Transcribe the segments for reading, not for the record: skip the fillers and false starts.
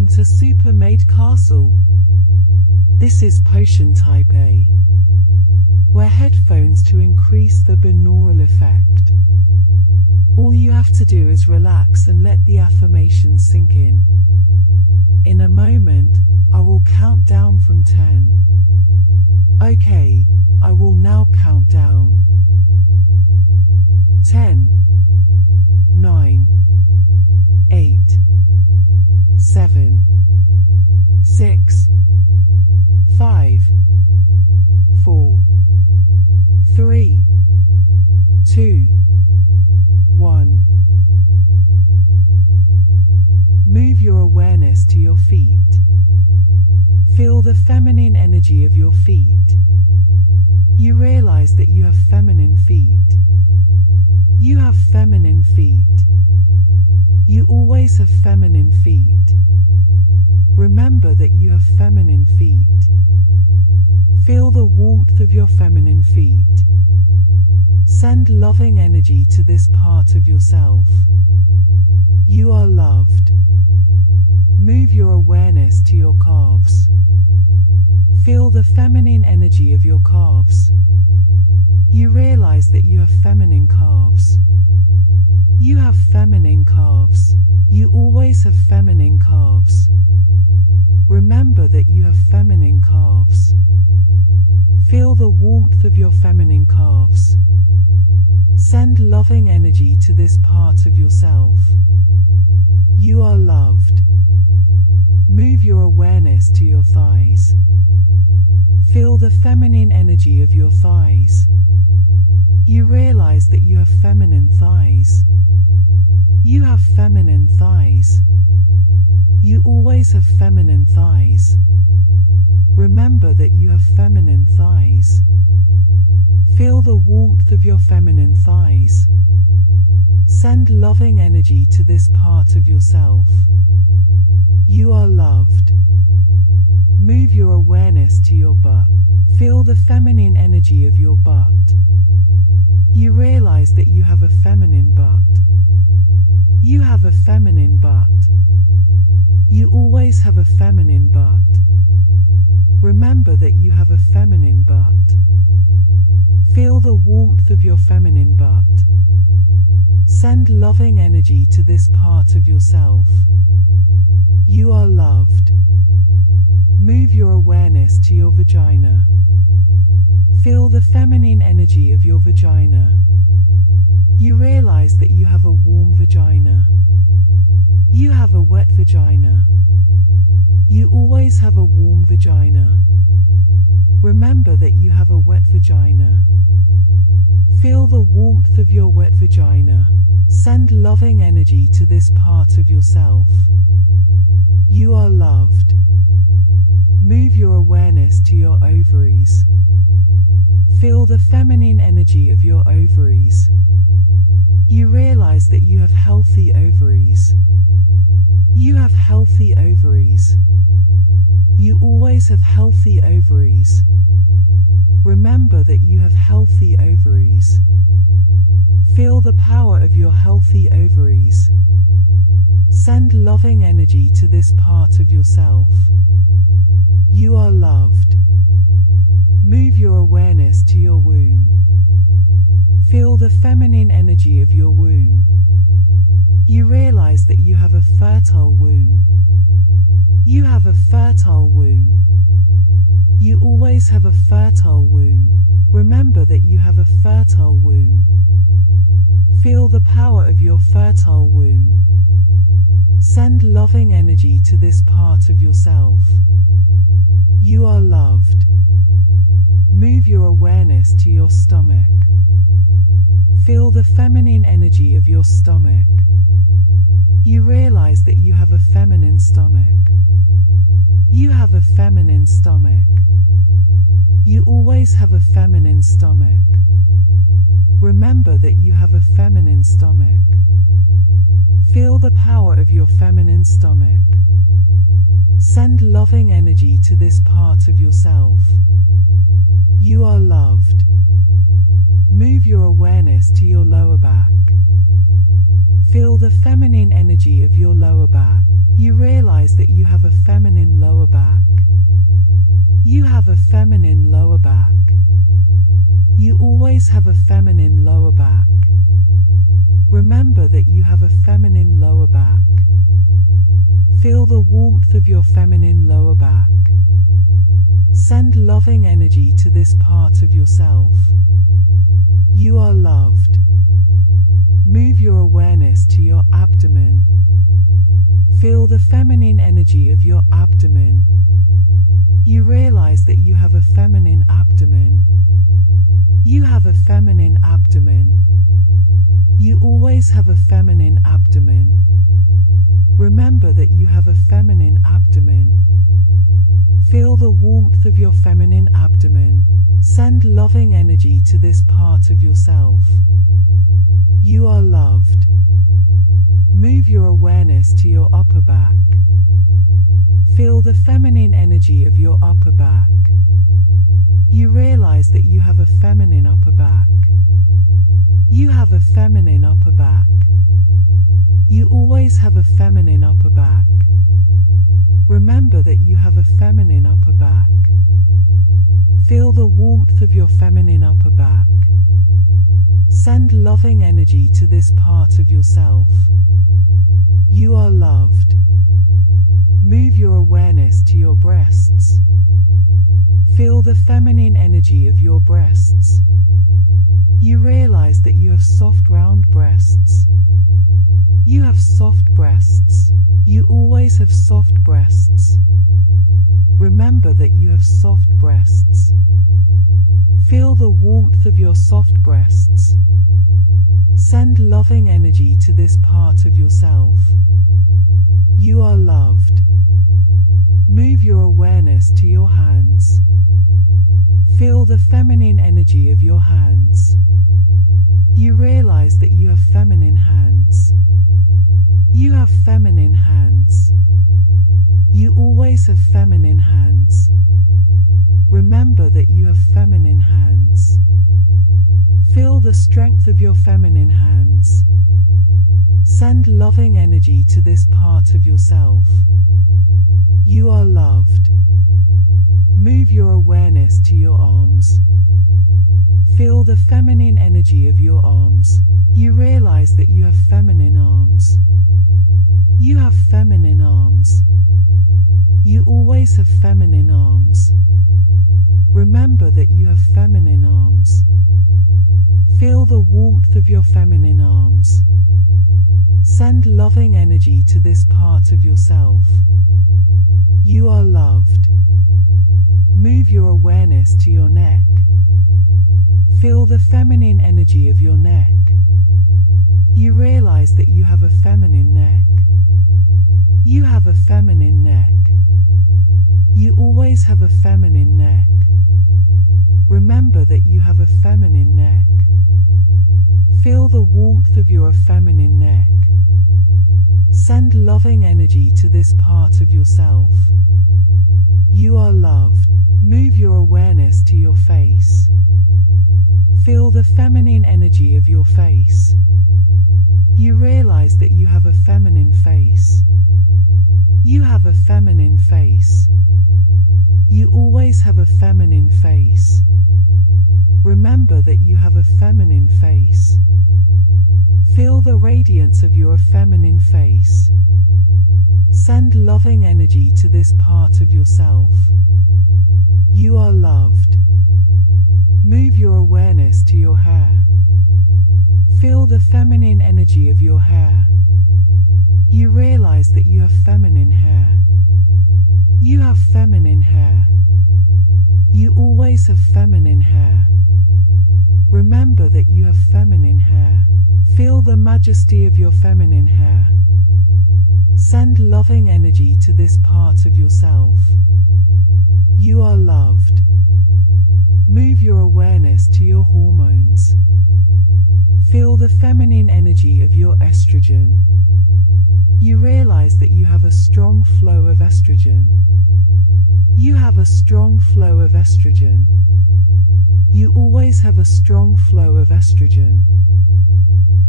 Welcome to Super Maid Castle. This is potion type A. Wear headphones to increase the binaural effect. All you have to do is relax and let the affirmations sink in. In a moment, I will count down from 10. Okay, I will now count down. 10, 9, 8, 7, 6, 5, 4, 3, 2, 1. Move your awareness to your feet. Feel the feminine energy of your feet. You realize that you have feminine feet. You have feminine feet. You always have feminine feet. Remember that you have feminine feet. Feel the warmth of your feminine feet. Send loving energy to this part of yourself. You are loved. Move your awareness to your calves. Feel the feminine energy of your calves. You realize that you have feminine calves. You have feminine calves. You always have feminine calves. Remember that you have feminine calves. Feel the warmth of your feminine calves. Send loving energy to this part of yourself. You are loved. Move your awareness to your thighs. Feel the feminine energy of your thighs. You realize that you have feminine thighs. You have feminine thighs. You always have feminine thighs. Remember that you have feminine thighs. Feel the warmth of your feminine thighs. Send loving energy to this part of yourself. You are loved. Move your awareness to your butt. Feel the feminine energy of your butt. You realize that you have a feminine butt. You have a feminine butt. You always have a feminine butt. Remember that you have a feminine butt. Feel the warmth of your feminine butt. Send loving energy to this part of yourself. You are loved. Move your awareness to your vagina. Feel the feminine energy of your vagina. You realize that you have a warm vagina. You have a wet vagina. You always have a warm vagina. Remember that you have a wet vagina. Feel the warmth of your wet vagina. Send loving energy to this part of yourself. You are loved. Move your awareness to your ovaries. Feel the feminine energy of your ovaries. You realize that you have healthy ovaries. You have healthy ovaries. You always have healthy ovaries. Remember that you have healthy ovaries. Feel the power of your healthy ovaries. Send loving energy to this part of yourself. You are loved. Move your awareness to your womb. Feel the feminine energy of your womb. You realize that you have a fertile womb. You have a fertile womb. You always have a fertile womb. Remember that you have a fertile womb. Feel the power of your fertile womb. Send loving energy to this part of yourself. You are loved. Move your awareness to your stomach. Feel the feminine energy of your stomach. You realize that you have a feminine stomach. You have a feminine stomach. You always have a feminine stomach. Remember that you have a feminine stomach. Feel the power of your feminine stomach. Send loving energy to this part of yourself. You are loved. Move your awareness to your lower back. Feel the feminine energy of your lower back. You realize that you have a feminine lower back. You have a feminine lower back. You always have a feminine lower back. Remember that you have a feminine lower back. Feel the warmth of your feminine lower back. Send loving energy to this part of yourself. You are loved. Move your awareness to your abdomen. Feel the feminine energy of your abdomen. You realize that you have a feminine abdomen. You have a feminine abdomen. You always have a feminine abdomen. Remember that you have a feminine abdomen. Feel the warmth of your feminine abdomen. Send loving energy to this part of yourself. You are loved. Move your awareness to your upper back. Feel the feminine energy of your upper back. You realize that you have a feminine upper back. You have a feminine upper back. You always have a feminine upper back. Remember that you have a feminine upper back. Feel the warmth of your feminine upper back. Send loving energy to this part of yourself. You are loved. Move your awareness to your breasts. Feel the feminine energy of your breasts. You realize that you have soft round breasts. You have soft breasts. You always have soft breasts. Remember that you have soft breasts. Feel the warmth of your soft breasts. Send loving energy to this part of yourself. You are loved. Move your awareness to your hands. Feel the feminine energy of your hands. You realize that you have feminine hands. You have feminine hands. You always have feminine hands. Remember that you have feminine hands. Feel the strength of your feminine hands. Send loving energy to this part of yourself. You are loved. Move your awareness to your arms. Feel the feminine energy of your arms. You realize that you have feminine arms. You have feminine arms. You always have feminine arms. Remember that you have feminine arms. Feel the warmth of your feminine arms. Send loving energy to this part of yourself. You are loved. Move your awareness to your neck. Feel the feminine energy of your neck. You realize that you have a feminine neck. You have a feminine neck. You always have a feminine neck. Remember that you have a feminine neck. Feel the warmth of your feminine neck. Send loving energy to this part of yourself. You are loved. Move your awareness to your face. Feel the feminine energy of your face. You realize that you have a feminine face. You have a feminine face. You always have a feminine face. Remember that you have a feminine face. Feel the radiance of your feminine face. Send loving energy to this part of yourself. You are loved. Move your awareness to your hair. Feel the feminine energy of your hair. You realize that you have feminine hair. You have feminine hair. You always have feminine hair. Remember that you have feminine hair. Feel the majesty of your feminine hair. Send loving energy to this part of yourself. You are loved. Move your awareness to your hormones. Feel the feminine energy of your estrogen. You realize that you have a strong flow of estrogen. You have a strong flow of estrogen. You always have a strong flow of estrogen.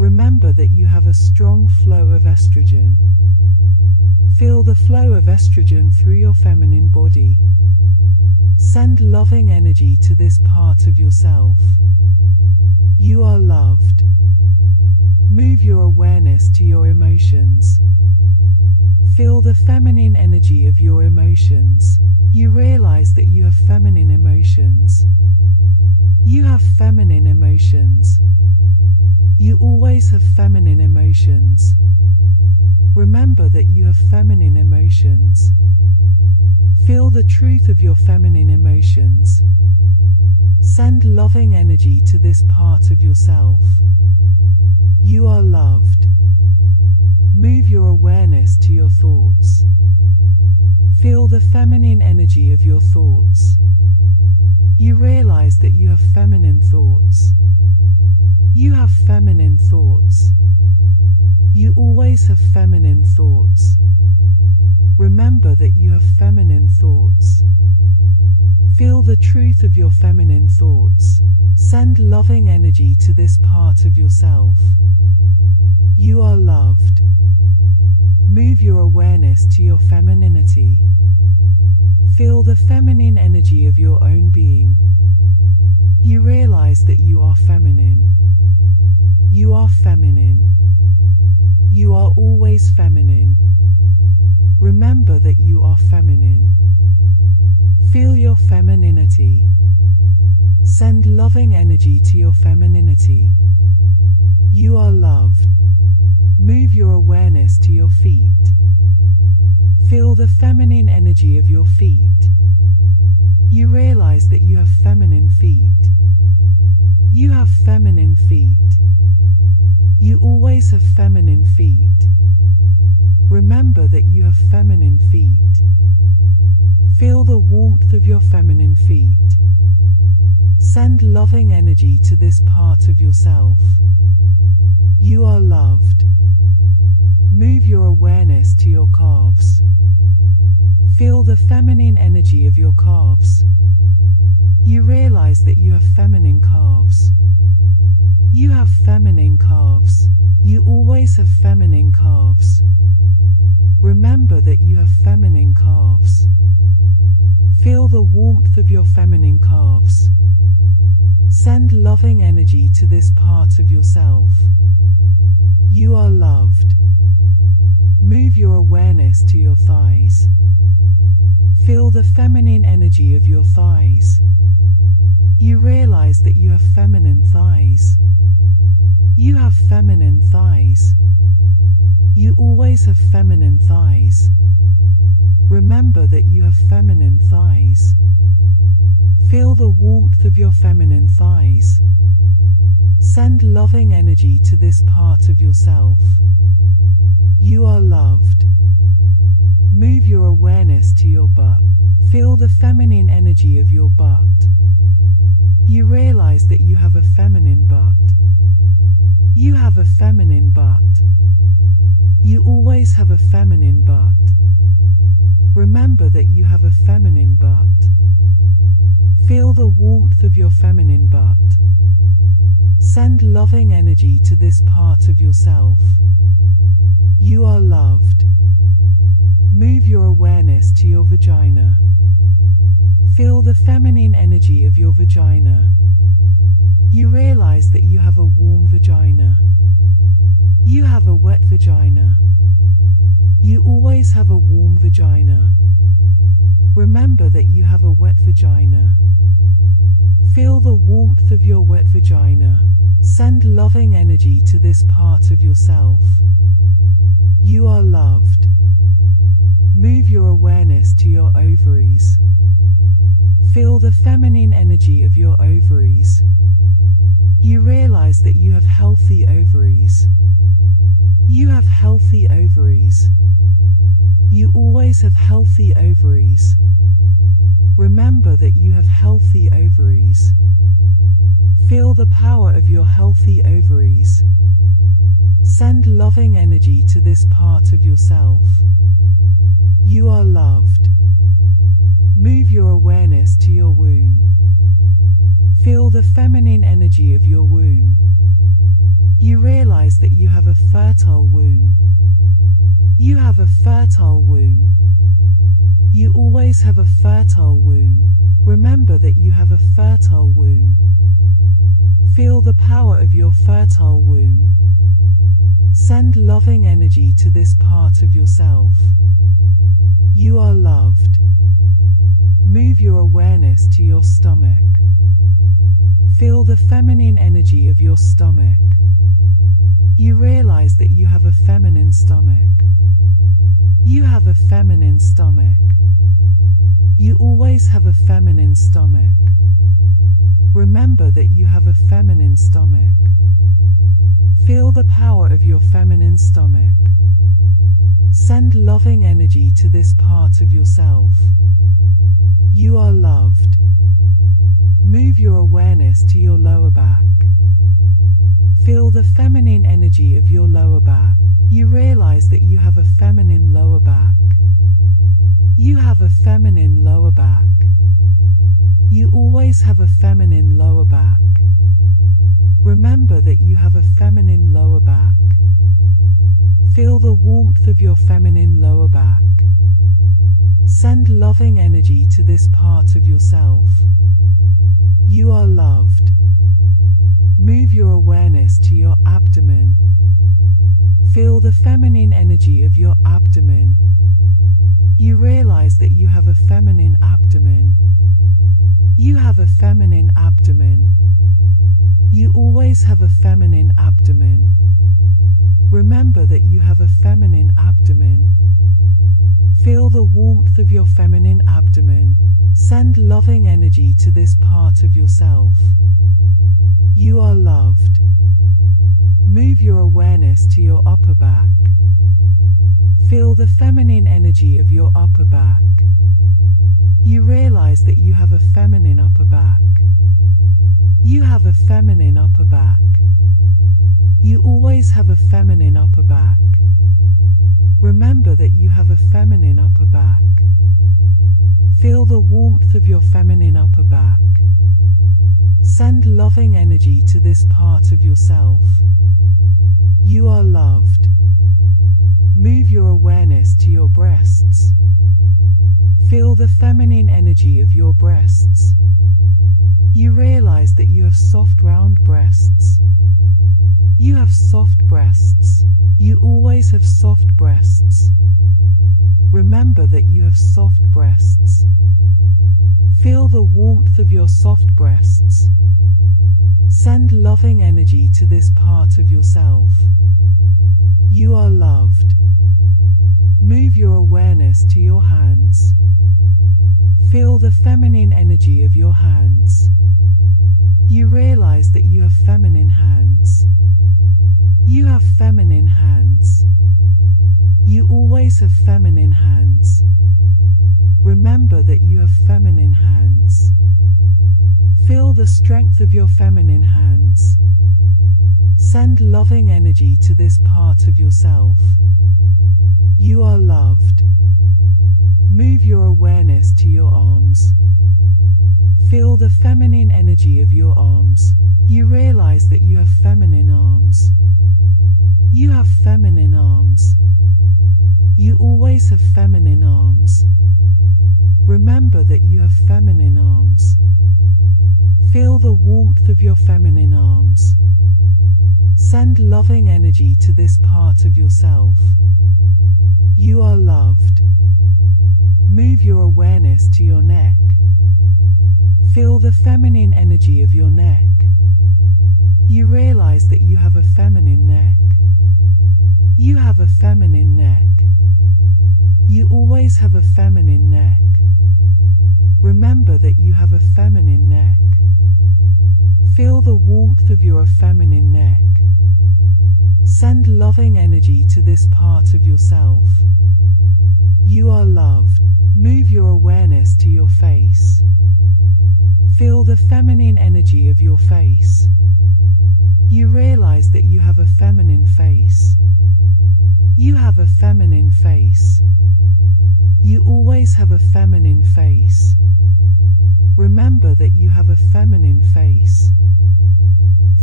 Remember that you have a strong flow of estrogen. Feel the flow of estrogen through your feminine body. Send loving energy to this part of yourself. You are loved. Move your awareness to your emotions. Feel the feminine energy of your emotions. You realize that you have feminine emotions. You have feminine emotions. You always have feminine emotions. Remember that you have feminine emotions. Feel the truth of your feminine emotions. Send loving energy to this part of yourself. You are loved. Move your awareness to your thoughts. Feel the feminine energy of your thoughts. You realize that you have feminine thoughts. You have feminine thoughts. You always have feminine thoughts. Remember that you have feminine thoughts. Feel the truth of your feminine thoughts. Send loving energy to this part of yourself. You are loved. Move your awareness to your femininity. Feel the feminine energy of your own being. You realize that you are feminine. You are feminine. You are always feminine. Remember that you are feminine. Feel your femininity. Send loving energy to your femininity. You are loved. Move your awareness to your feet. Feel the feminine energy of your feet. You realize that you have feminine feet. You have feminine feet. You always have feminine feet. Remember that you have feminine feet. Feel the warmth of your feminine feet. Send loving energy to this part of yourself. You are loved. Move your awareness to your calves. Feel the feminine energy of your calves. You realize that you have feminine calves. You have feminine calves. You always have feminine calves. Remember that you have feminine calves. Feel the warmth of your feminine calves. Send loving energy to this part of yourself. You are loved. Move your awareness to your thighs. Feel the feminine energy of your thighs. You realize that you have feminine thighs. You have feminine thighs. You always have feminine thighs. Remember that you have feminine thighs. Feel the warmth of your feminine thighs. Send loving energy to this part of yourself. You are loved. Move your awareness to your butt. Feel the feminine energy of your butt. You realize that you have a feminine butt. You have a feminine butt. You always have a feminine butt. Remember that you have a feminine butt. Feel the warmth of your feminine butt. Send loving energy to this part of yourself. You are loved. Move your awareness to your vagina. Feel the feminine energy of your vagina. You realize that you have a warm vagina. You have a wet vagina. You always have a warm vagina. Remember that you have a wet vagina. Feel the warmth of your wet vagina. Send loving energy to this part of yourself. You are loved. Move your awareness to your ovaries. Feel the feminine energy of your ovaries. You realize that you have healthy ovaries. You have healthy ovaries. You always have healthy ovaries. Remember that you have healthy ovaries. Feel the power of your healthy ovaries. Send loving energy to this part of yourself. You are loved. Move your awareness to your womb. Feel the feminine energy of your womb. You realize that you have a fertile womb. You have a fertile womb. You always have a fertile womb. Remember that you have a fertile womb. Feel the power of your fertile womb. Send loving energy to this part of yourself. You are loved. Move your awareness to your stomach. Feel the feminine energy of your stomach. You realize that you have a feminine stomach. You have a feminine stomach. You always have a feminine stomach. Remember that you have a feminine stomach. Feel the power of your feminine stomach. Send loving energy to this part of yourself. You are loved. Move your awareness to your lower back. Feel the feminine energy of your lower back. You realize that you have a feminine lower back. You have a feminine lower back. You always have a feminine lower back. Remember that you have a feminine lower back. Feel the warmth of your feminine lower back. Send loving energy to this part of yourself. You are loved. Move your awareness to your abdomen. Feel the feminine energy of your abdomen. You realize that you have a feminine abdomen. You have a feminine abdomen. You always have a feminine abdomen. Remember that you have a feminine abdomen. Feel the warmth of your feminine abdomen. Send loving energy to this part of yourself. You are loved. Move your awareness to your upper back. Feel the feminine energy of your upper back. You realize that you have a feminine upper back. You have a feminine upper back. You always have a feminine upper back. Remember that you have a feminine upper back. Feel the warmth of your feminine upper back. Send loving energy to this part of yourself. You are loved. Move your awareness to your breasts. Feel the feminine energy of your breasts. You realize that you have soft round breasts. You have soft breasts. You always have soft breasts. Remember that you have soft breasts. Feel the warmth of your soft breasts. Send loving energy to this part of yourself. You are loved. Move your awareness to your hands. Feel the feminine energy of your hands. You realize that you have feminine hands. You have feminine hands. You always have feminine hands. Remember that you have feminine hands. Feel the strength of your feminine hands. Send loving energy to this part of yourself. You are loved. Move your awareness to your arms. Feel the feminine energy of your arms. You realize that you have feminine arms. You have feminine arms. You always have feminine arms. Remember that you have feminine arms. Feel the warmth of your feminine arms. Send loving energy to this part of yourself. You are loved. Move your awareness to your neck. Feel the feminine energy of your neck. You realize that you have a feminine neck. You have a feminine neck. You always have a feminine neck. Remember that you have a feminine neck. Feel the warmth of your feminine neck. Send loving energy to this part of yourself. You are loved. Move your awareness to your face. Feel the feminine energy of your face. You realize that you have a feminine face. You have a feminine face. You always have a feminine face. Remember that you have a feminine face.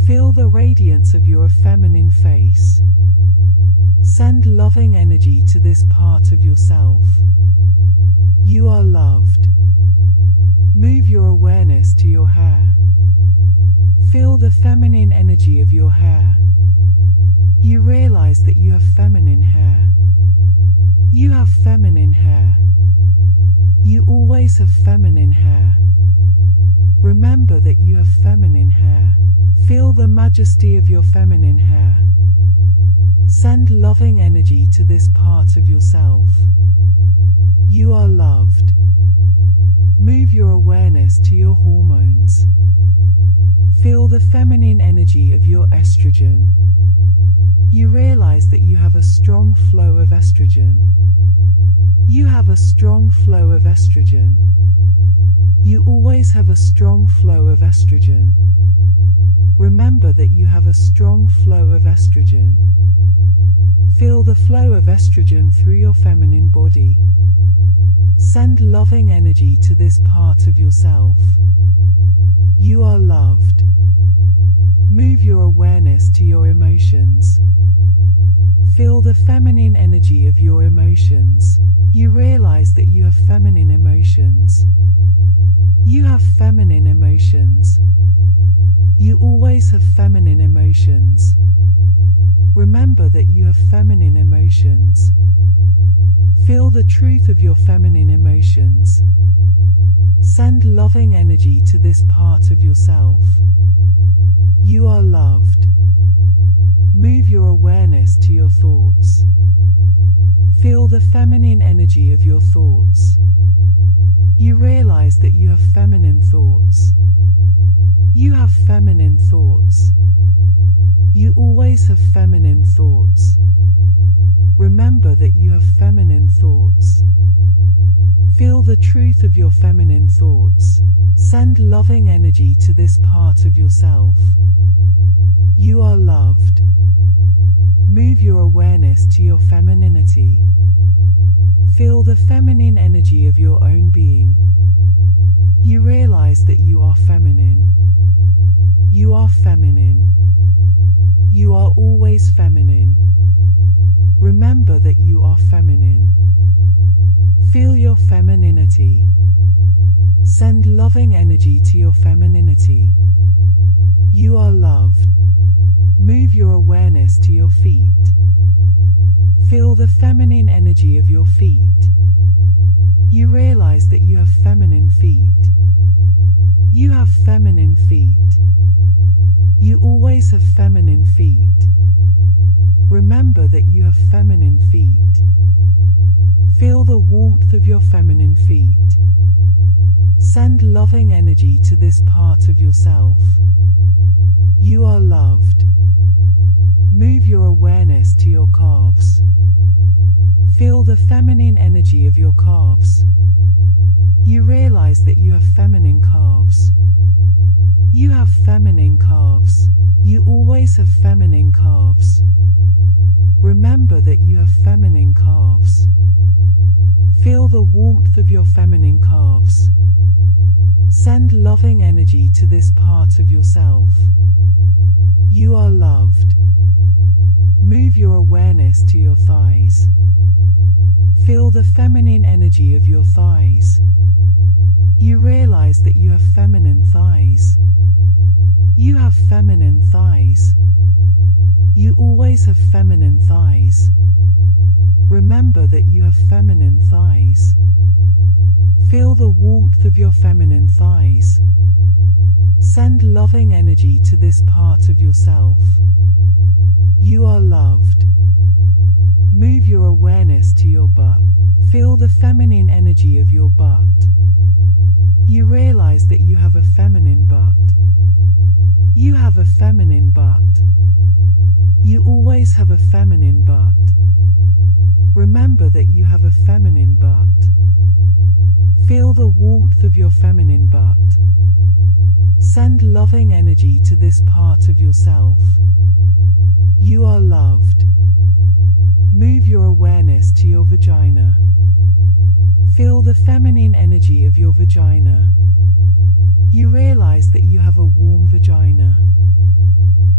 Feel the radiance of your feminine face. Send loving energy to this part of yourself. You are loved. Move your awareness to your hair. Feel the feminine energy of your hair. You realize that you have feminine hair. You have feminine hair. You always have feminine hair. Remember that you have feminine hair. Feel the majesty of your feminine hair. Send loving energy to this part of yourself. You are loved. Move your awareness to your hormones. Feel the feminine energy of your estrogen. You realize that you have a strong flow of estrogen. You have a strong flow of estrogen. You always have a strong flow of estrogen. Remember that you have a strong flow of estrogen. Feel the flow of estrogen through your feminine body. Send loving energy to this part of yourself. You are loved. Move your awareness to your emotions. Feel the feminine energy of your emotions. You realize that you have feminine emotions. You have feminine emotions. You always have feminine emotions. Remember that you have feminine emotions. Feel the truth of your feminine emotions. Send loving energy to this part of yourself. You are loved. Move your awareness to your thoughts. Feel the feminine energy of your thoughts. You realize that you have feminine thoughts. You have feminine thoughts. You always have feminine thoughts. Remember that you have feminine thoughts. Feel the truth of your feminine thoughts. Send loving energy to this part of yourself. You are loved. Move your awareness to your femininity. Feel the feminine energy of your own being. You realize that you are feminine. You are feminine. You are always feminine. Remember that you are feminine. Feel your femininity. Send loving energy to your femininity. You are loved. Move your awareness to your feet. Feel the feminine energy of your feet. You realize that you have feminine feet. You have feminine feet. You always have feminine feet. Remember that you have feminine feet. Feel the warmth of your feminine feet. Send loving energy to this part of yourself. You are loved. Move your awareness to your calves. Feel the feminine energy of your calves. You realize that you have feminine calves. You have feminine calves. You always have feminine calves. Remember that you have feminine calves. Feel the warmth of your feminine calves. Send loving energy to this part of yourself. You are loved. Move your awareness to your thighs. Feel the feminine energy of your thighs. You realize that you have feminine thighs. You have feminine thighs. You always have feminine thighs. Remember that you have feminine thighs. Feel the warmth of your feminine thighs. Send loving energy to this part of yourself. You are loved. Move your awareness to your butt. Feel the feminine energy of your butt. You realize that you have a feminine butt. You have a feminine butt. You always have a feminine butt. Remember that you have a feminine butt. Feel the warmth of your feminine butt. Send loving energy to this part of yourself. You are loved. Move your awareness to your vagina. Feel the feminine energy of your vagina. You realize that you have a warm vagina.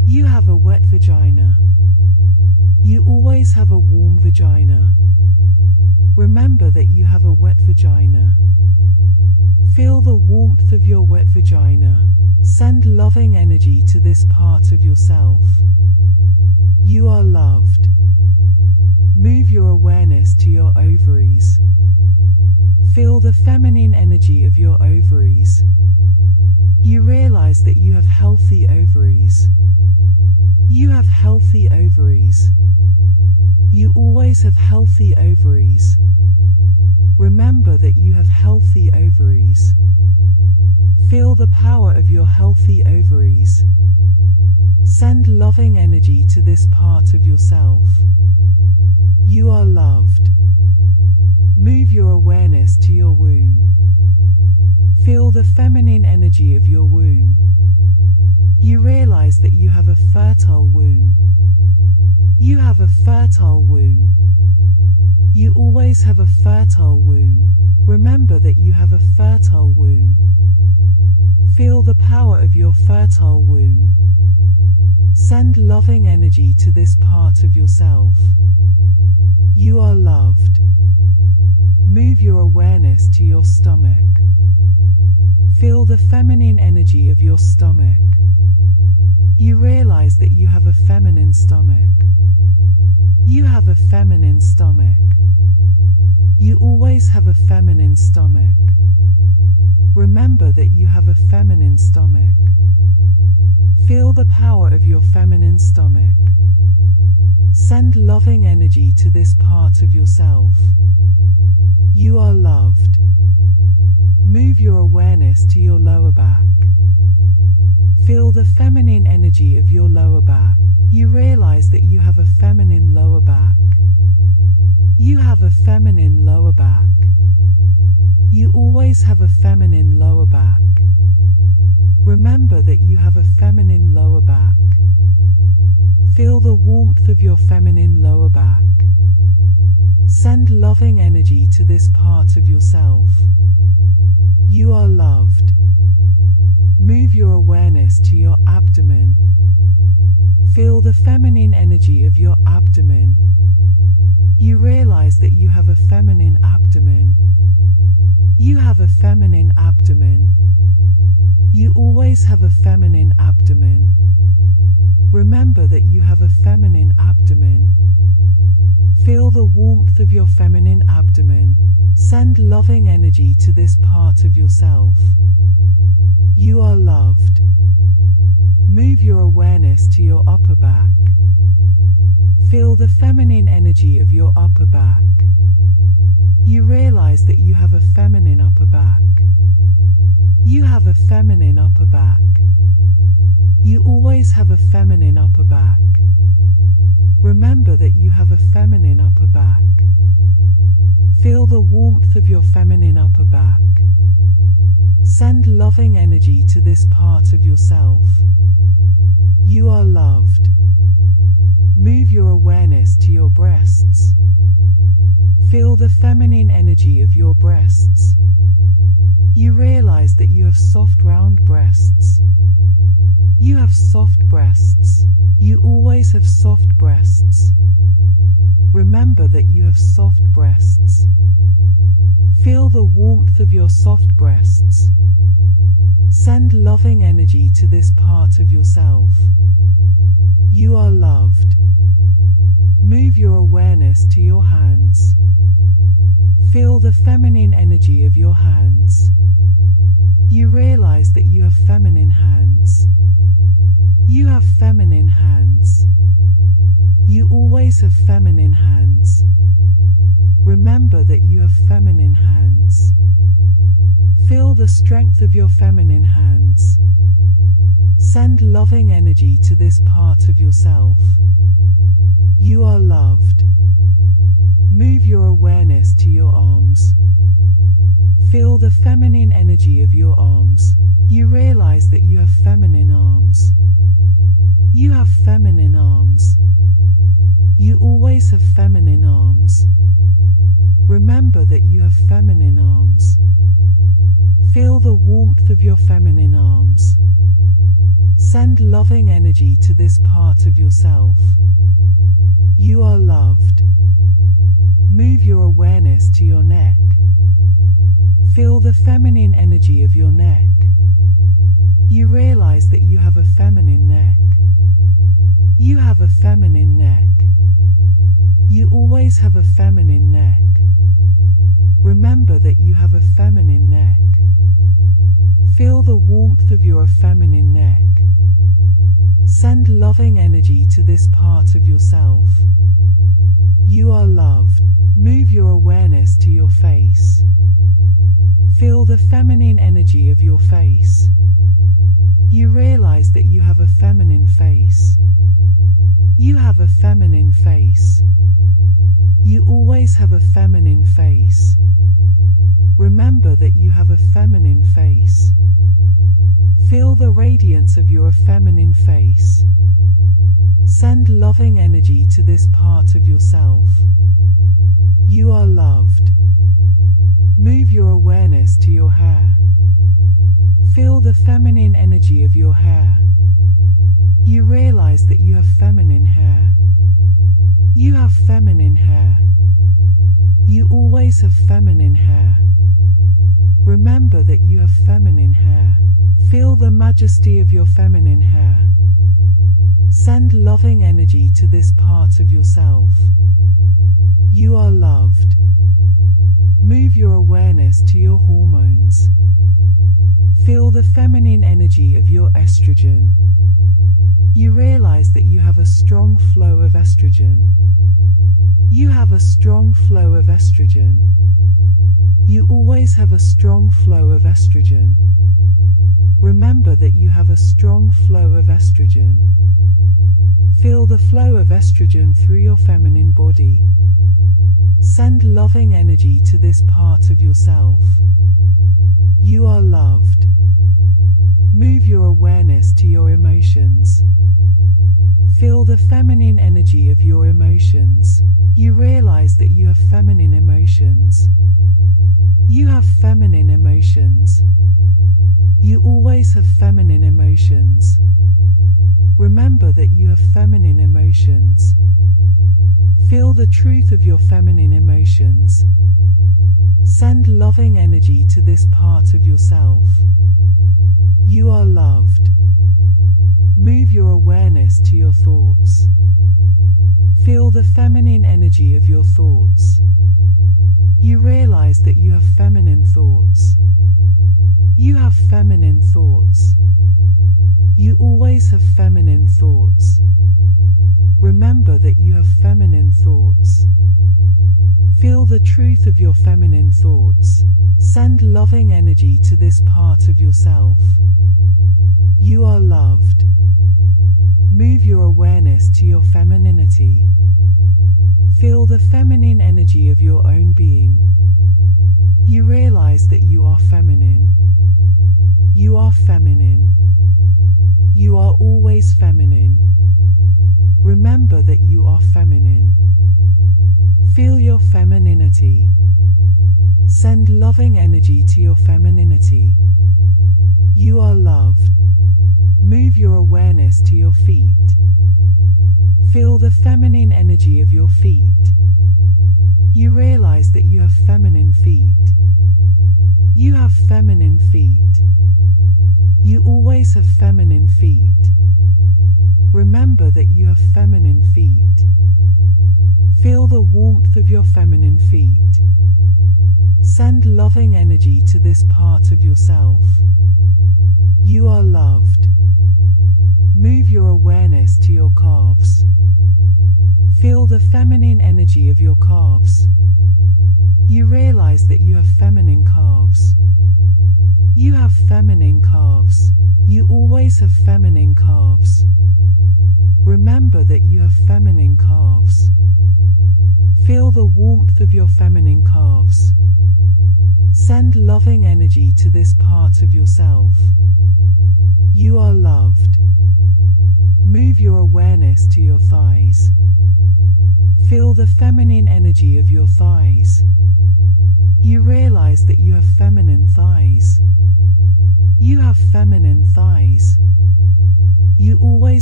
wet vagina. You always have a warm vagina. Remember that you have a wet vagina. Feel the warmth of your wet vagina. Send loving energy to this part of yourself. You are loved. Move your awareness to your ovaries. Feel the feminine energy of your ovaries. You realize that you have healthy ovaries. You have healthy ovaries. You always have healthy ovaries. Remember that you have healthy ovaries. Feel the power of your healthy ovaries. Send loving energy to this part of yourself. You are loved. Move your awareness to your womb. Feel the feminine energy of your womb. You realize that you have a fertile womb. You have a fertile womb. You always have a fertile womb. Remember that you have a fertile womb. Feel the power of your fertile womb. Send loving energy to this part of yourself. You are loved. Move your awareness to your stomach. Feel the feminine energy of your stomach. You realize that you have a feminine stomach. You have a feminine stomach. You always have a feminine stomach. Remember that you have a feminine stomach. Feel the power of your feminine stomach. Send loving energy to this part of yourself. You are loved. Move your awareness to your lower back. Feel the feminine energy of your lower back. You realize that you have a feminine lower back. You have a feminine lower back. You always have a feminine lower back. Remember that you have a feminine lower back. Feel the warmth of your feminine lower back. Send loving energy to this part of yourself. You are loved. Move your awareness to your abdomen. Feel the feminine energy of your abdomen. You realize that you have a feminine abdomen. You have a feminine abdomen. You always have a feminine abdomen. Remember that you have a feminine abdomen. Feel the warmth of your feminine abdomen. Send loving energy to this part of yourself. You are loved. Move your awareness to your upper back. Feel the feminine energy of your upper back. You realize that you have a feminine upper back. You have a feminine upper back. You always have a feminine upper back. Remember that you have a feminine upper back. Feel the warmth of your feminine upper back. Send loving energy to this part of yourself. You are loved. Move your awareness to your breasts. Feel the feminine energy of your breasts. You realize that you have soft round breasts. You have soft breasts. You always have soft breasts. Remember that you have soft breasts. Feel the warmth of your soft breasts. Send loving energy to this part of yourself. You are loved. Move your awareness to your hands. Feel the feminine energy of your hands. You realize that you have feminine hands. You have feminine hands. You always have feminine hands. Remember that you have feminine hands. Feel the strength of your feminine hands. Send loving energy to this part of yourself. You are loved. Move your awareness to your arms. Feel the feminine energy of your arms. You realize that you have feminine arms. You have feminine arms. You always have feminine arms. Remember that you have feminine arms. Feel the warmth of your feminine arms. Send loving energy to this part of yourself. You are loved. Move your awareness to your neck. Feel the feminine energy of your neck. You realize that you have a feminine neck. You have a feminine neck. You always have a feminine neck. Remember that you have a feminine neck. Feel the warmth of your feminine neck. Send loving energy to this part of yourself. You are loved. Move your awareness to your face. Feel the feminine energy of your face. You realize that you have a feminine face. You have a feminine face. You always have a feminine face. Remember that you have a feminine face. Feel the radiance of your feminine face. Send loving energy to this part of yourself. You are loved. Move your awareness to your hair. Feel the feminine energy of your hair. You realize that you have feminine hair. You have feminine hair. You always have feminine hair. Remember that you have feminine hair. Feel the majesty of your feminine hair. Send loving energy to this part of yourself. You are loved. Move your awareness to your hormones. Feel the feminine energy of your estrogen. You realize that you have a strong flow of estrogen. You have a strong flow of estrogen. You always have a strong flow of estrogen. Remember that you have a strong flow of estrogen. Feel the flow of estrogen through your feminine body. Send loving energy to this part of yourself. You are loved. Move your awareness to your emotions. Feel the feminine energy of your emotions. You realize that you have feminine emotions. You have feminine emotions. You always have feminine emotions. Remember that you have feminine emotions. Feel the truth of your feminine emotions. Send loving energy to this part of yourself. You are loved. Move your awareness to your thoughts. Feel the feminine energy of your thoughts. You realize that you have feminine thoughts. You have feminine thoughts. You always have feminine thoughts. Remember that you have feminine thoughts. Feel the truth of your feminine thoughts. Send loving energy to this part of yourself. You are loved. Move your awareness to your femininity. Feel the feminine energy of your own being. You realize that you are feminine. You are feminine. You are always feminine. Remember that you are feminine. Feel your femininity. Send loving energy to your femininity. You are loved. Move your awareness to your feet. Feel the feminine energy of your feet. You realize that you have feminine feet. You have feminine feet. You always have feminine feet. Remember that you have feminine feet. Feel the warmth of your feminine feet. Send loving energy to this part of yourself. You are loved. Move your awareness to your calves. Feel the feminine energy of your calves. You realize that you have feminine calves. You have feminine calves. You always have feminine calves. Remember that you have feminine calves. Feel the warmth of your feminine calves. Send loving energy to this part of yourself. You are loved. Move your awareness to your thighs. Feel the feminine energy of your thighs. You realize that you have feminine thighs. You have feminine thighs.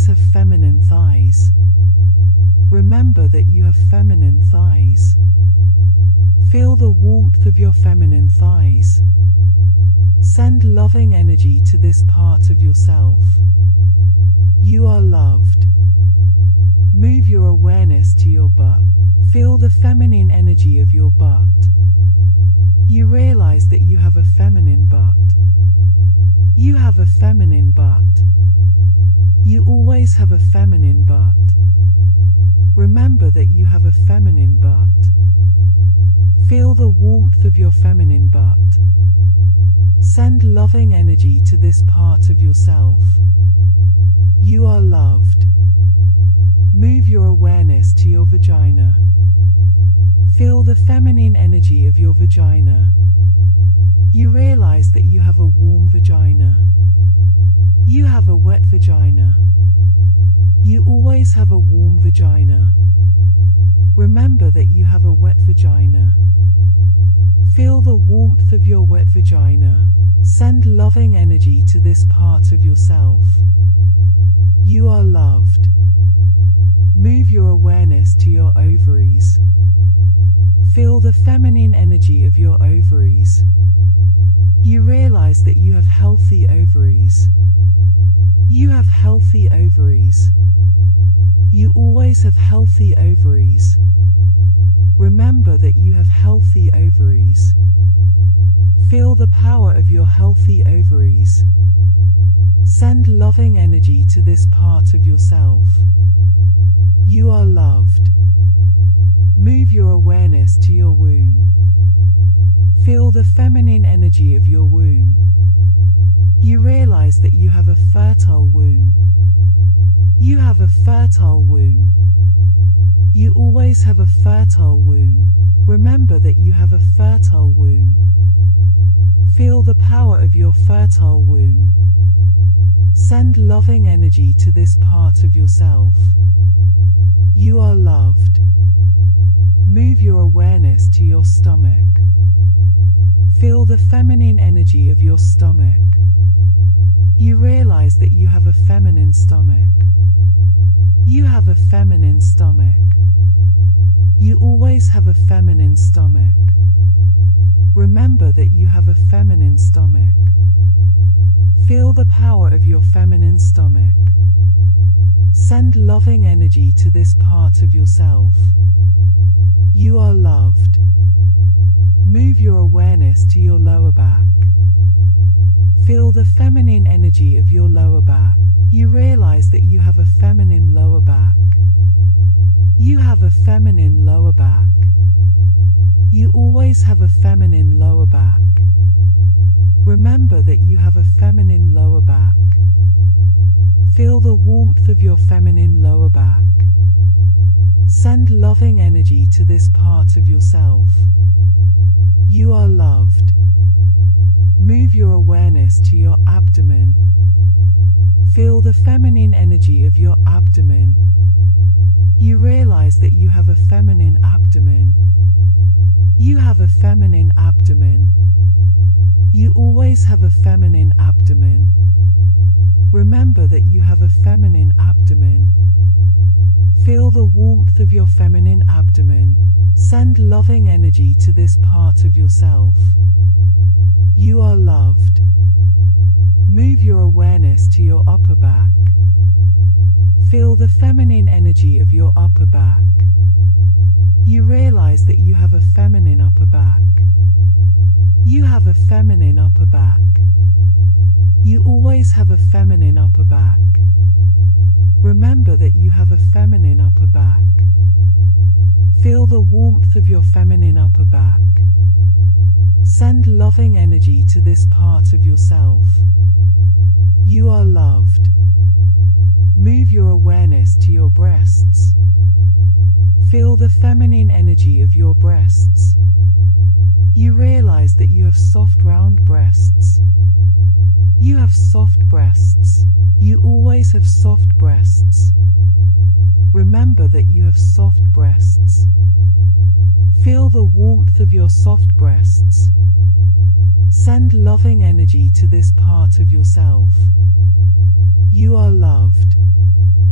have feminine thighs. Remember that you have feminine thighs. Feel the warmth of your feminine thighs. Send loving energy to this part of yourself. You are loved. Move your awareness to your butt. Feel the feminine energy of your butt. You realize that you have a feminine butt. You have a feminine butt. You always have a feminine butt. Remember that you have a feminine butt. Feel the warmth of your feminine butt. Send loving energy to this part of yourself. You are loved. Move your awareness to your vagina. Feel the feminine energy of your vagina. You realize that you have a warm vagina. You have a wet vagina. You always have a warm vagina. Remember that you have a wet vagina. Feel the warmth of your wet vagina. Send loving energy to this part of yourself. You are loved. Move your awareness to your ovaries. Feel the feminine energy of your ovaries. You realize that you have healthy ovaries. You have healthy ovaries. You always have healthy ovaries. Remember that you have healthy ovaries. Feel the power of your healthy ovaries. Send loving energy to this part of yourself. You are loved. Move your awareness to your womb. Feel the feminine energy of your womb. You realize that you have a fertile womb. You have a fertile womb. You always have a fertile womb. Remember that you have a fertile womb. Feel the power of your fertile womb. Send loving energy to this part of yourself. You are loved. Move your awareness to your stomach. Feel the feminine energy of your stomach. You realize that you have a feminine stomach. You have a feminine stomach. You always have a feminine stomach. Remember that you have a feminine stomach. Feel the power of your feminine stomach. Send loving energy to this part of yourself. You are loved. Move your awareness to your lower back. Feel the feminine energy of your lower back. You realize that you have a feminine lower back. You have a feminine lower back. You always have a feminine lower back. Remember that you have a feminine lower back. Feel the warmth of your feminine lower back. Send loving energy to this part of yourself. You are loved. Move your awareness to your abdomen. Feel the feminine energy of your abdomen. You realize that you have a feminine abdomen. You have a feminine abdomen. You always have a feminine abdomen. Remember that you have a feminine abdomen. Feel the warmth of your feminine abdomen. Send loving energy to this part of yourself. You are loved. Move your awareness to your upper back. Feel the feminine energy of your upper back. You realize that you have a feminine upper back. You have a feminine upper back. You always have a feminine upper back. Remember that you have a feminine upper back. Feel the warmth of your feminine upper back. Send loving energy to this part of yourself. You are loved. Move your awareness to your breasts. Feel the feminine energy of your breasts. You realize that you have soft round breasts. You have soft breasts. You always have soft breasts. Remember that you have soft breasts. Feel the warmth of your soft breasts. Send loving energy to this part of yourself. You are loved.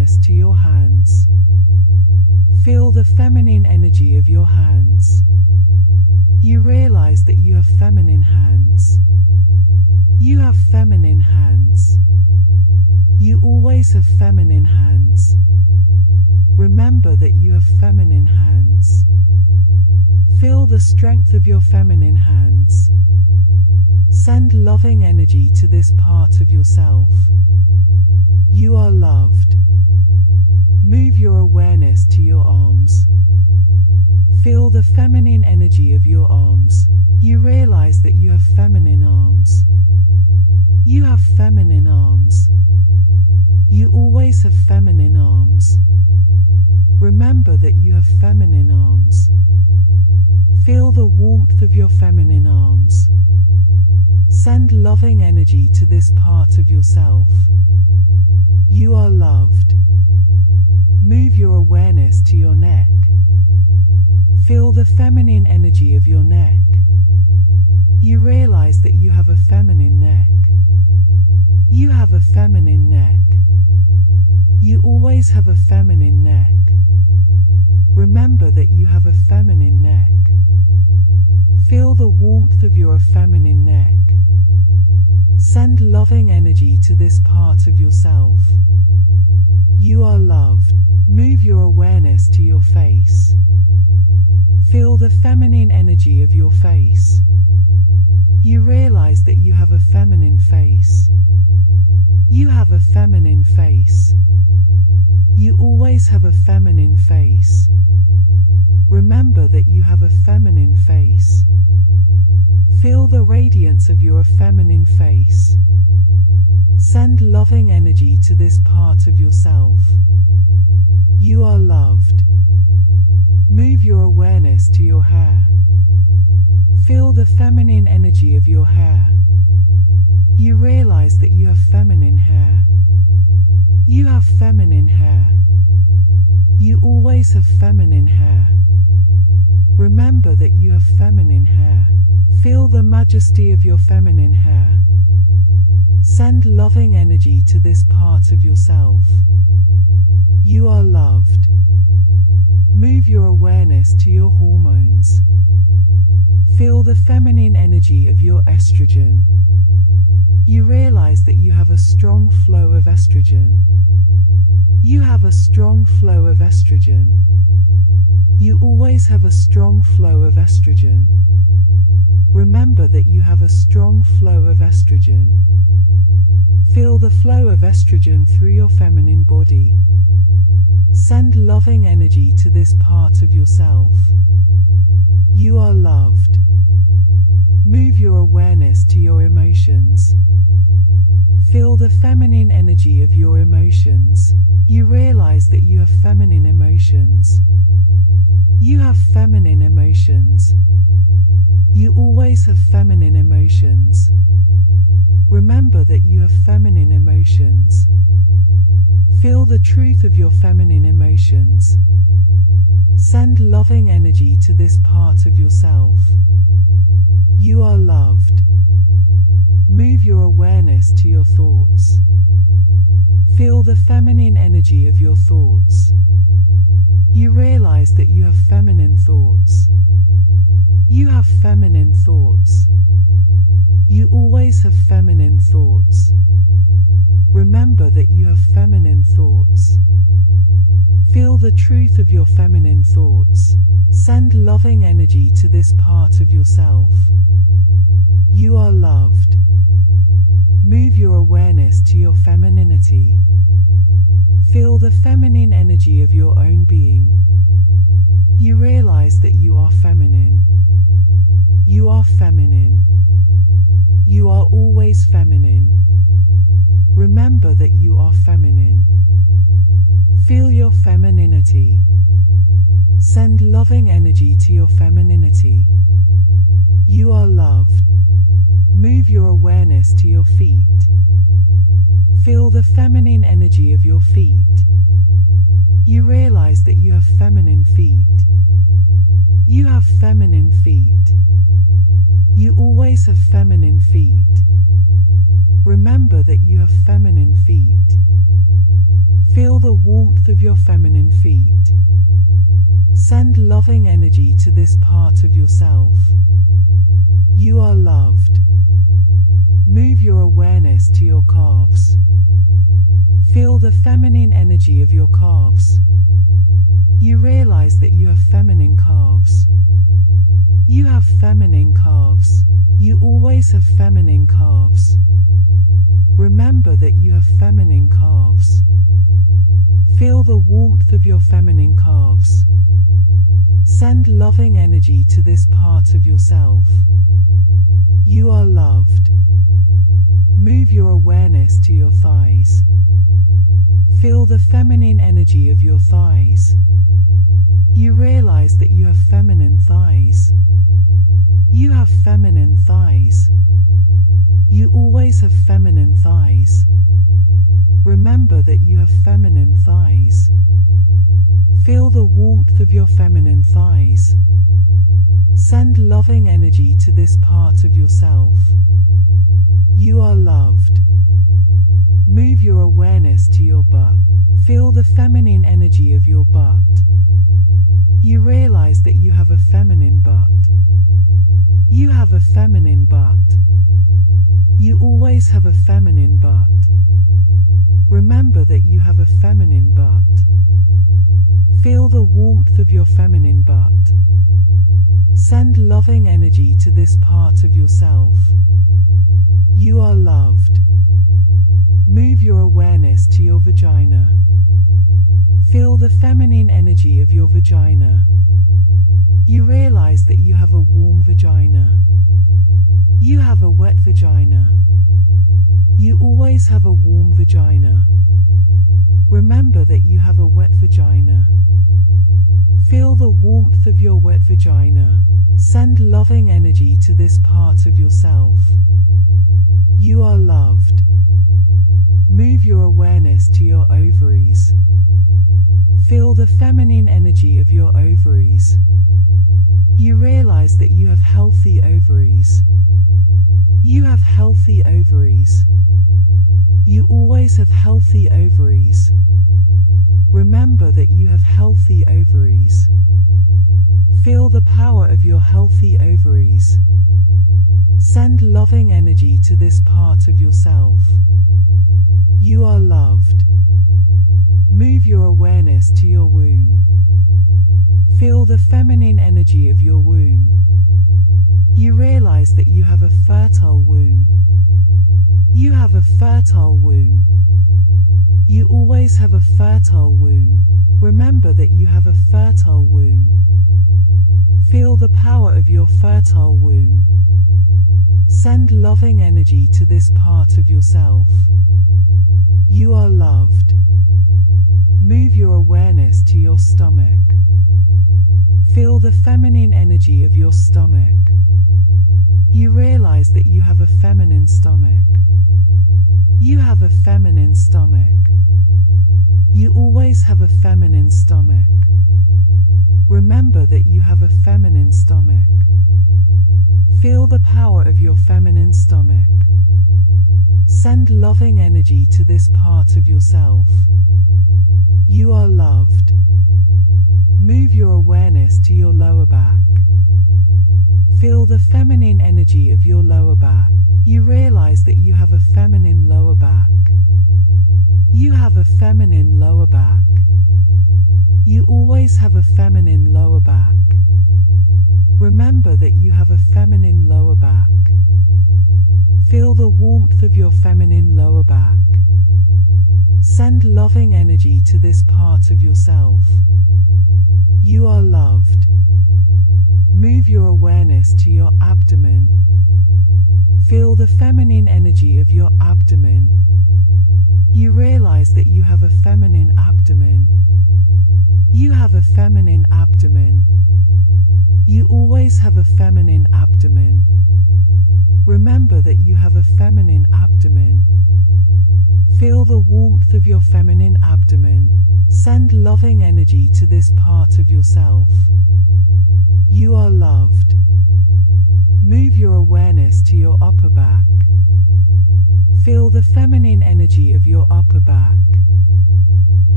awareness to your hands. Feel the feminine energy of your hands. You realize that you have feminine hands. You have feminine hands. You always have feminine hands. Remember that you have feminine hands. Feel the strength of your feminine hands. Send loving energy to this part of yourself. You are loved. Move your awareness to your arms. Feel the feminine energy of your arms. You realize that you have feminine arms. You have feminine arms. You always have feminine arms. Remember that you have feminine arms. Feel the warmth of your feminine arms. Send loving energy to this part of yourself. You are loved. Move your awareness to your neck. Feel the feminine energy of your neck. You realize that you have a feminine neck. You have a feminine neck. You always have a feminine neck. Remember that you have a feminine neck. Feel the warmth of your feminine neck. Send loving energy to this part of yourself. You are loved. Move your awareness to your face. Feel the feminine energy of your face. You realize that you have a feminine face. You have a feminine face. You always have a feminine face. Remember that you have a feminine face. Feel the radiance of your feminine face. Send loving energy to this part of yourself. You are loved. Move your awareness to your hair. Feel the feminine energy of your hair. You realize that you have feminine hair. You have feminine hair. You always have feminine hair. Remember that you have feminine hair. Feel the majesty of your feminine hair. Send loving energy to this part of yourself. You are loved. Move your awareness to your hormones. Feel the feminine energy of your estrogen. You realize that you have a strong flow of estrogen. You have a strong flow of estrogen. You always have a strong flow of estrogen. Remember that you have a strong flow of estrogen. Feel the flow of estrogen through your feminine body. Send loving energy to this part of yourself. You are loved. Move your awareness to your emotions. Feel the feminine energy of your emotions. You realize that you have feminine emotions. You have feminine emotions. You always have feminine emotions. Remember that you have feminine emotions. Feel the truth of your feminine emotions. Send loving energy to this part of yourself. You are loved. Move your awareness to your thoughts. Feel the feminine energy of your thoughts. You realize that you have feminine thoughts. You have feminine thoughts. You always have feminine thoughts. Remember that you have feminine thoughts. Feel the truth of your feminine thoughts. Send loving energy to this part of yourself. You are loved. Move your awareness to your femininity. Feel the feminine energy of your own being. You realize that you are feminine. You are feminine. You are always feminine. Remember that you are feminine. Feel your femininity. Send loving energy to your femininity. You are loved. Move your awareness to your feet. Feel the feminine energy of your feet. You realize that you have feminine feet. You have feminine feet. You always have feminine feet. Remember that you have feminine feet. Feel the warmth warmth of your feminine feet. Send loving energy to this part of yourself. You are loved. Move your awareness to your calves. Feel the feminine energy of your calves. You realize that you have feminine calves. You have feminine calves. You always have feminine calves. Remember that you have feminine calves. Feel the warmth of your feminine calves. Send loving energy to this part of yourself. You are loved. Move your awareness to your thighs. Feel the feminine energy of your thighs. You realize that you have feminine thighs. You have feminine thighs. You always have feminine thighs. Remember that you have feminine thighs. Feel the warmth of your feminine thighs. Send loving energy to this part of yourself. You are loved. Move your awareness to your butt. Feel the feminine energy of your butt. You realize that you have a feminine butt. You have a feminine butt. You always have a feminine butt. Remember that you have a feminine butt. Feel the warmth of your feminine butt. Send loving energy to this part of yourself. You are loved. Move your awareness to your vagina. Feel the feminine energy of your vagina. You realize that you have a warm vagina. You have a wet vagina. You always have a warm vagina. Remember that you have a wet vagina. Feel the warmth of your wet vagina. Send loving energy to this part of yourself. You are loved. Move your awareness to your ovaries. Feel the feminine energy of your ovaries. You realize that you have healthy ovaries. You have healthy ovaries. You always have healthy ovaries. Remember that you have healthy ovaries. Feel the power of your healthy ovaries. Send loving energy to this part of yourself. You are loved. Move your awareness to your womb. Feel the feminine energy of your womb. You realize that you have a fertile womb. You have a fertile womb. You always have a fertile womb. Remember that you have a fertile womb. Feel the power of your fertile womb. Send loving energy to this part of yourself. You are loved. Move your awareness to your stomach. Feel the feminine energy of your stomach. You realize that you have a feminine stomach. You have a feminine stomach. You always have a feminine stomach. Remember that you have a feminine stomach. Feel the power of your feminine stomach. Send loving energy to this part of yourself. You are loved. Move your awareness to your lower back. Feel the feminine energy of your lower back. You realize that you have a feminine lower back. You have a feminine lower back. You always have a feminine lower back. Remember that you have a feminine lower back. Feel the warmth of your feminine lower back. Send loving energy to this part of yourself. You are loved. Move your awareness to your abdomen. Feel the feminine energy of your abdomen. You realize that you have a feminine abdomen. You have a feminine abdomen. You always have a feminine abdomen. Remember that you have a feminine abdomen. Feel the warmth of your feminine abdomen. Send loving energy to this part of yourself. You are loved. Move your awareness to your upper back. Feel the feminine energy of your upper back.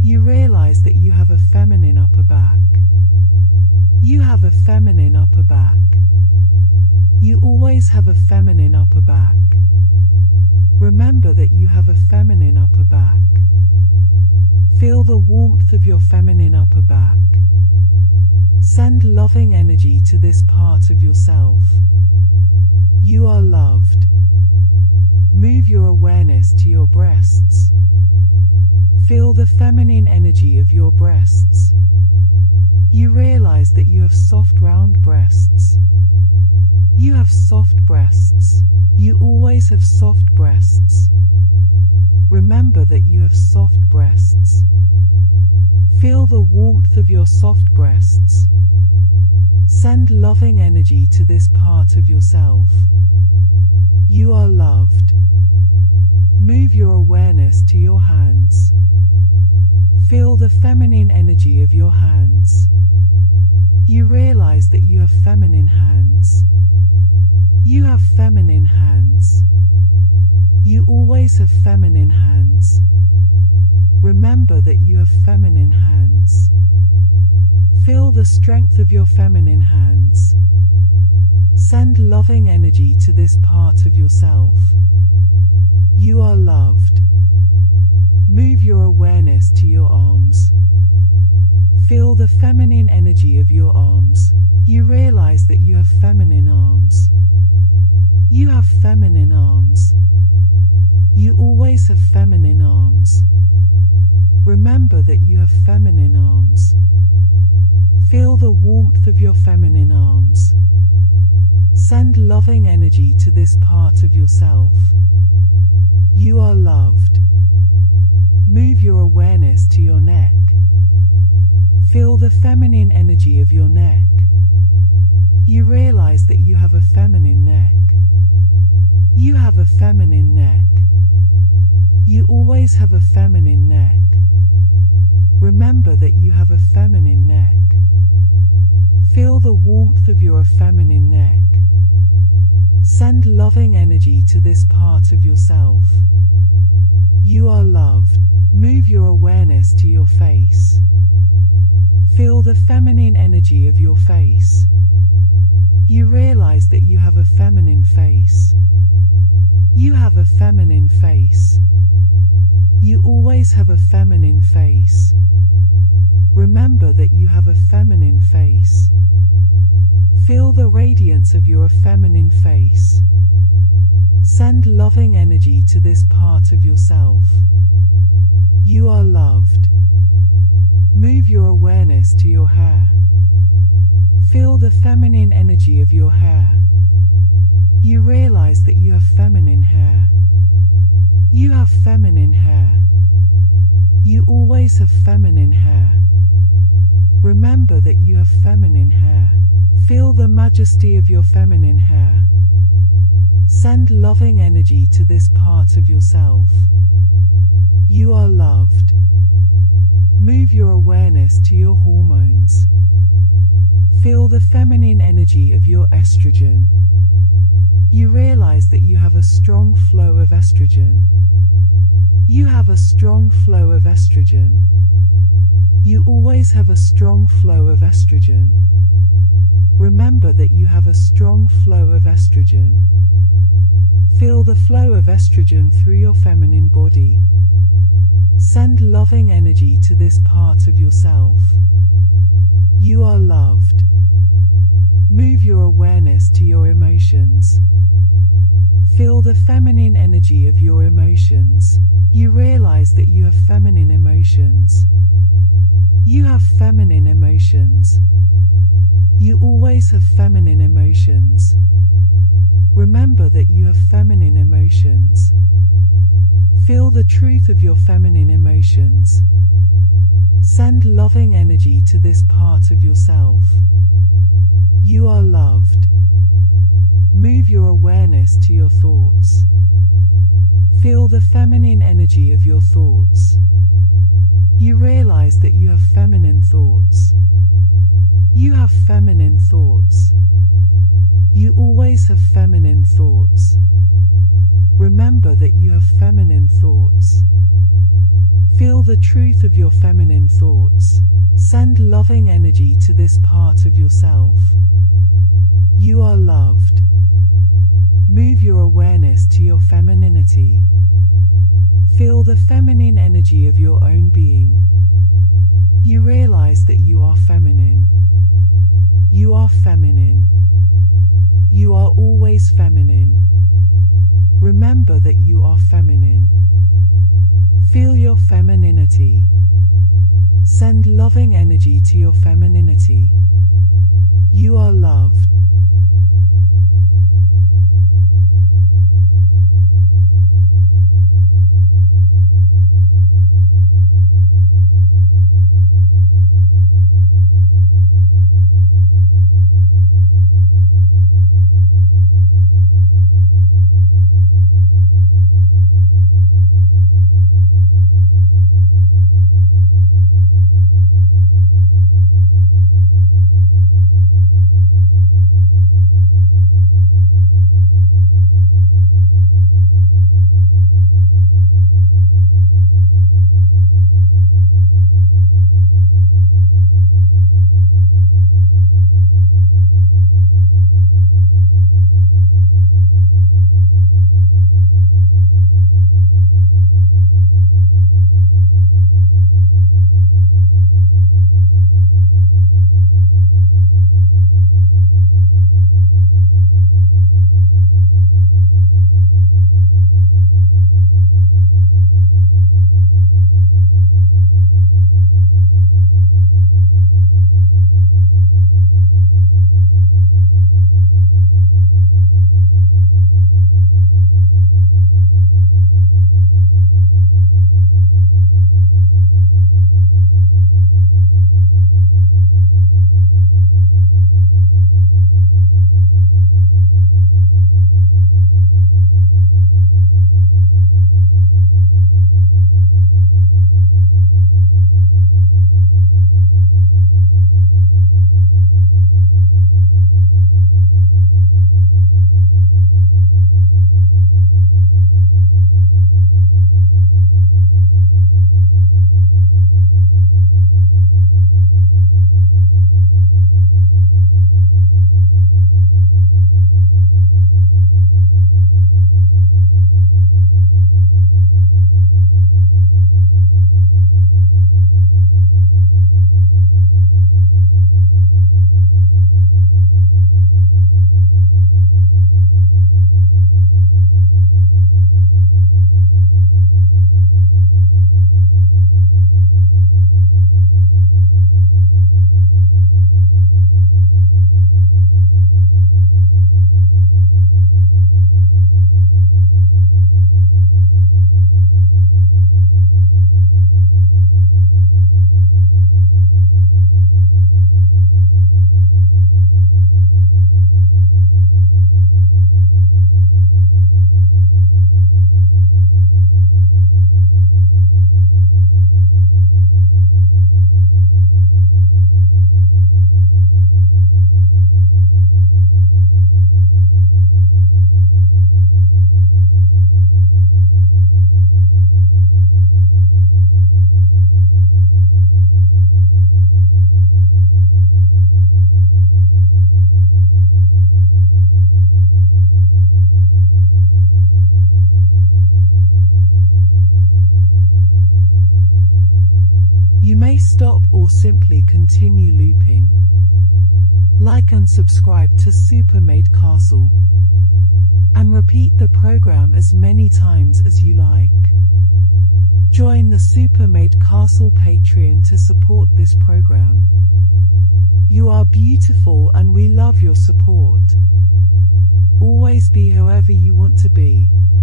You realize that you have a feminine upper back. You have a feminine upper back. You always have a feminine upper back. Remember that you have a feminine upper back. Feel the warmth of your feminine upper back. Send loving energy to this part of yourself. You are loved. Move your awareness to your breasts. Feel the feminine energy of your breasts. You realize that you have soft round breasts. You have soft breasts. You always have soft breasts. Remember that you have soft breasts. Feel the warmth of your soft breasts. Send loving energy to this part of yourself. You are loved. Move your awareness to your hands. Feel the feminine energy of your hands. You realize that you have feminine hands. You have feminine hands. You always have feminine hands. Remember that you have feminine hands. Feel the strength of your feminine hands. Send loving energy to this part of yourself. You are loved. Move your awareness to your arms. Feel the feminine energy of your arms. You realize that you have feminine arms. You have feminine arms. You always have feminine arms. Remember that you have feminine arms. Feel the warmth of your feminine arms. Send loving energy to this part of yourself. You are loved. Move your awareness to your neck. Feel the feminine energy of your neck. You realize that you have a feminine neck. You have a feminine neck. You always have a feminine neck. Remember that you have a feminine neck. Feel the warmth of your feminine neck. Send loving energy to this part of yourself. You are loved. Move your awareness to your face. Feel the feminine energy of your face. You realize that you have a feminine face. You have a feminine face. You always have a feminine face. Remember that you have a feminine face. Feel the radiance of your feminine face. Send loving energy to this part of yourself. You are loved. Move your awareness to your hair. Feel the feminine energy of your hair. You realize that you have feminine hair. You have feminine hair. You always have feminine hair. Remember that you have feminine hair. Feel the majesty of your feminine hair. Send loving energy to this part of yourself. You are loved. Move your awareness to your hormones. Feel the feminine energy of your estrogen. You realize that you have a strong flow of estrogen. You have a strong flow of estrogen. You always have a strong flow of estrogen. Remember that you have a strong flow of estrogen. Feel the flow of estrogen through your feminine body. Send loving energy to this part of yourself. You are loved. Move your awareness to your emotions. Feel the feminine energy of your emotions. You realize that you have feminine emotions. You have feminine emotions. You always have feminine emotions. Remember that you have feminine emotions. Feel the truth of your feminine emotions. Send loving energy to this part of yourself. You are loved. Move your awareness to your thoughts. Feel the feminine energy of your thoughts. You realize that you have feminine thoughts. You have feminine thoughts. You always have feminine thoughts. Remember that you have feminine thoughts. Feel the truth of your feminine thoughts. Send loving energy to this part of yourself. You are loved. Move your awareness to your femininity. Feel the feminine energy of your own being. You realize that you are feminine. You are feminine. You are always feminine. Remember that you are feminine. Feel your femininity. Send loving energy to your femininity. You are loved. You may stop or simply continue looping. Like and subscribe to Super Maid Castle. And repeat the program as many times as you like. Join the Super Maid Castle Patreon to support this program. You are beautiful and we love your support. Always be whoever you want to be.